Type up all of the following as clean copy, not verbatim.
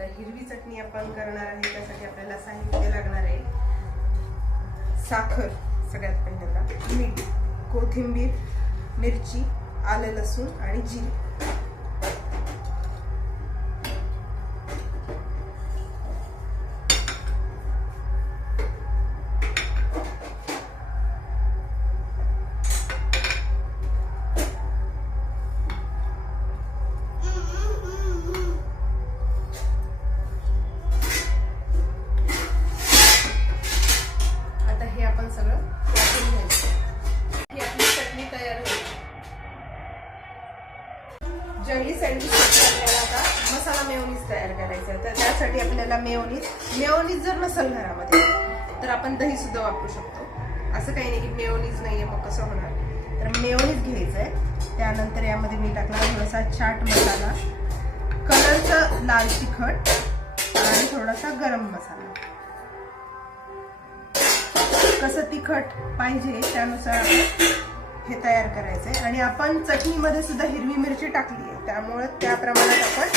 तर हिरवी चटणी आपण करणार आहे, त्यासाठी आपल्याला साहित्य लागणार आहे साखर, सगळ्यात पहिल्यांदा मीठ, कोथिंबीर, मिरची, आलं लसूण आणि जिरे. जंगली सँडविच आपल्याला आता मसाला मेयोनीज तयार करायचा आहे. तर त्यासाठी आपल्याला मेयोनीज जर नसेल घरामध्ये तर आपण दही सुद्धा वापरू शकतो. असं काही नाही की मेयोनीज नाहीये मग कसं होणार. तर मेयोनीज घ्यायचं आहे. त्यानंतर यामध्ये मी टाकणार थोडासा चाट मसाला, कलरचं लाल तिखट आणि थोडासा गरम मसाला. कसं तिखट पाहिजे त्यानुसार हे तयार करायचंय. आणि आपण चटणीमध्ये सुद्धा हिरवी मिरची टाकली आहे, त्यामुळे त्या प्रमाणात आपण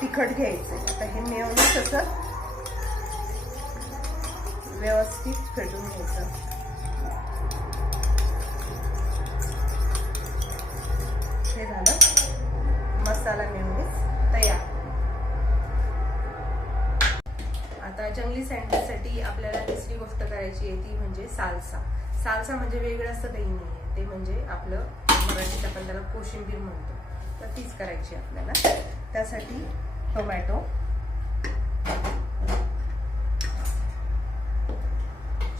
तिखट घ्यायचंय. आता हे मेयोनीज असं व्यवस्थित फेटून घ्यायचं. हे झालं मसाला मेयोनीज तयार. आता जंगली सँडविचसाठी आपल्याला तिसरी गोष्ट करायची आहे ती म्हणजे साल्सा. साल्सा म्हणजे वेगळं असं काही नाही, ते म्हणजे आपलं मराठीत आपण त्याला कोशिंबीर म्हणतो. तर तीच करायची आपल्याला. त्यासाठी टोमॅटो,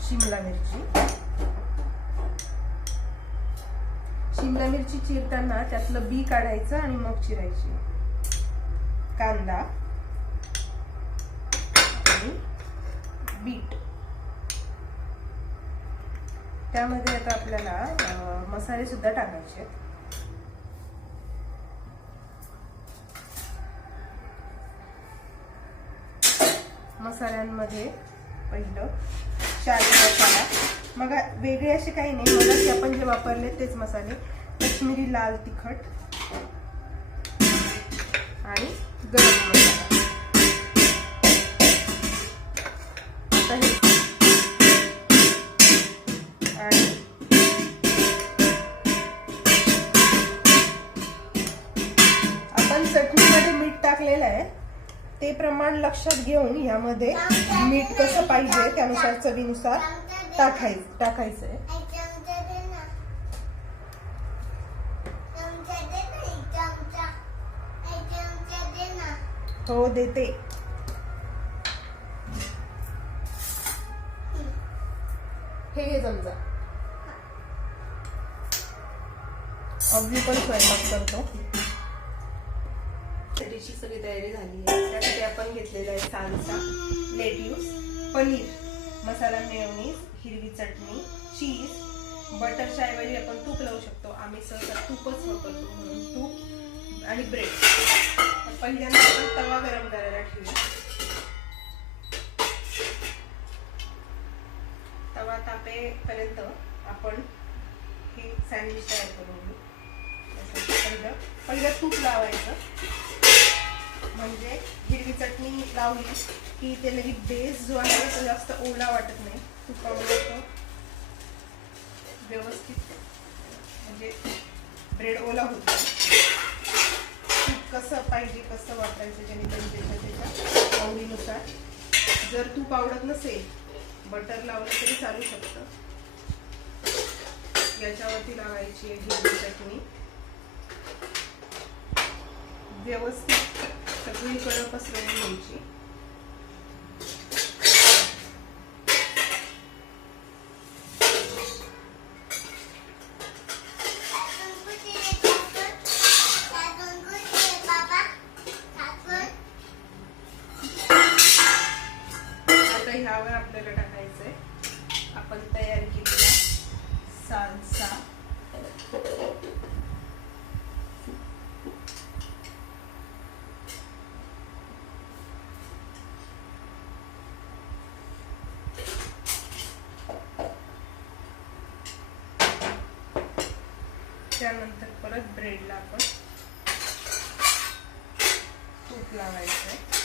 शिमला मिरची चिरताना त्यातलं बी काढायचं आणि मग चिरायची. कांदा आणि बीट. त्यामध्ये आता आपल्याला मसाले सुद्धा टाकायचे आहेत. मसाल्यांमध्ये पहिलं चाट मसाला, मग वेगळे असे काही नाही, मगाशी आपण जे वापरले तेच मसाले. काश्मीरी लाल तिखट आणि गरम मसाला. आणि आपण चटणीमध्ये मीठ टाकलेलं आहे, ते प्रमाण लक्षात घेऊन यामध्ये मीठ कसं पाहिजे त्यानुसार चवीनुसार टाकायचंय. हो देते. हे घे चमचा. अगदी पण स्वयंपाक करतो. त्याची सगळी तयारी झाली आहे. त्यासाठी आपण घेतलेला आहे साल्सा, लेट्यूस, पनीर, मसाला मेयोनीज, हिरवी चटणी, चीज, बटरच्या ऐवजी आपण तूप लावू शकतो. आम्ही सहसा तूपच वापरतो म्हणून तूप आणि ब्रेड. पहिल्यांदा आपण तवा गरम करायला ठेवूया. तवा तापेपर्यंत आपण हे सँडविच तयार करून घेऊ. पहिलं तूप लावायचं, म्हणजे हिरवी चटणी लावली की ते लगेच बेस जो आहे तो जास्त ओला वाटत नाही. तुपामुळे तो व्यवस्थित म्हणजे ब्रेड ओला होतो. तूप कसं पाहिजे कसं वापरायचं जेणेकरून त्याच्या आवडीनुसार. जर तूप आवडत नसेल बटर लावलं तरी चालू शकतं. याच्यावरती लावायची आहे हिरवी चटणी. व्यवस्थित सगळीकडे पसरवून घ्यायची. आता ह्यावर आपल्याला टाकायचंय आपण तयार केलेला साल्सा. त्यानंतर परत ब्रेडला आपण तूप लावायचं.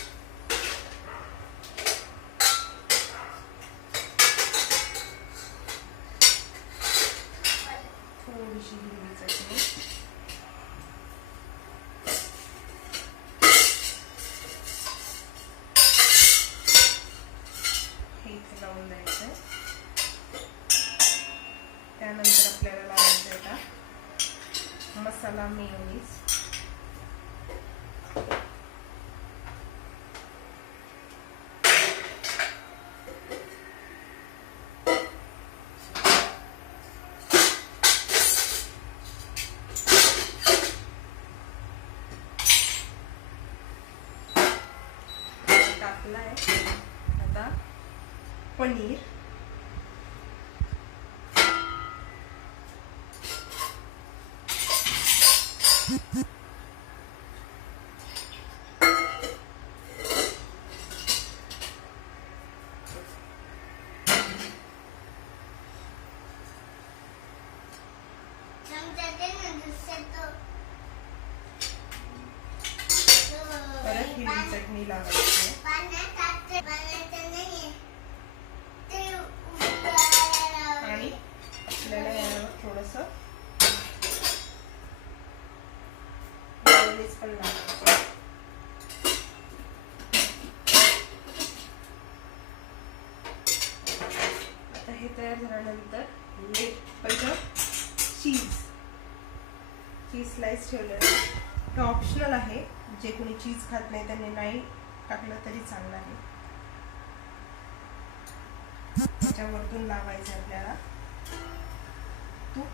मेयोनीज. टाकला आहे. आता पनीर, परत हिरवी चटणी लावायची आणि आपल्याला यावर थोडस मेयोनीज पण लावायचं. आता हे तयार झाल्यानंतर पहिलं चीज स्लाइस ठेवलेलं हे ऑप्शनल आहे. जे कोणी चीज खात नाही त्यांनी नाही टाकलं तरी चांगलं आहे. त्याच्यावरतून लावायचं आपल्याला तूप.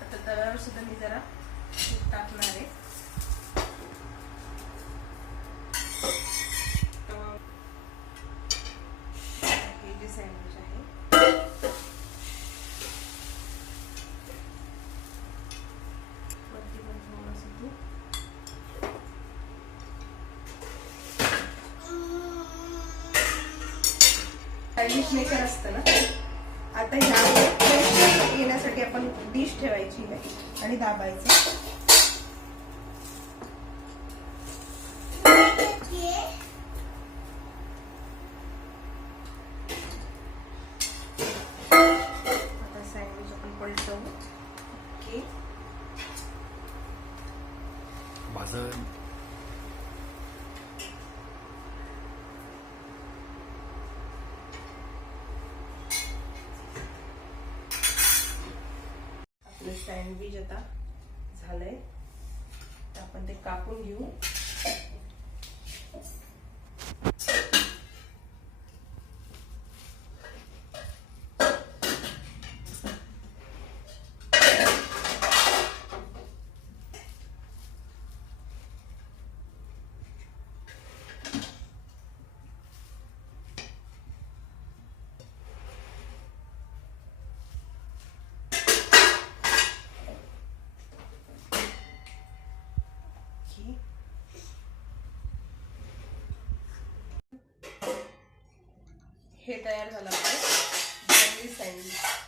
आता तव्यावर सुद्धा मी जरा तूप टाकणार आहे. हे जे सँडविच आहे वरती पण थोडंसं तूप. सँडविच मेकर असतं ना, आता ह्या येण्यासाठी आपण डिश ठेवायची आहे आणि दाबायचं. आता सँडविच आपण पलटवू. ओके, माझं आपलं सँडविच आता झालंय. तर आपण ते कापून घेऊ. हे तयार झालं आपलं सँडविच.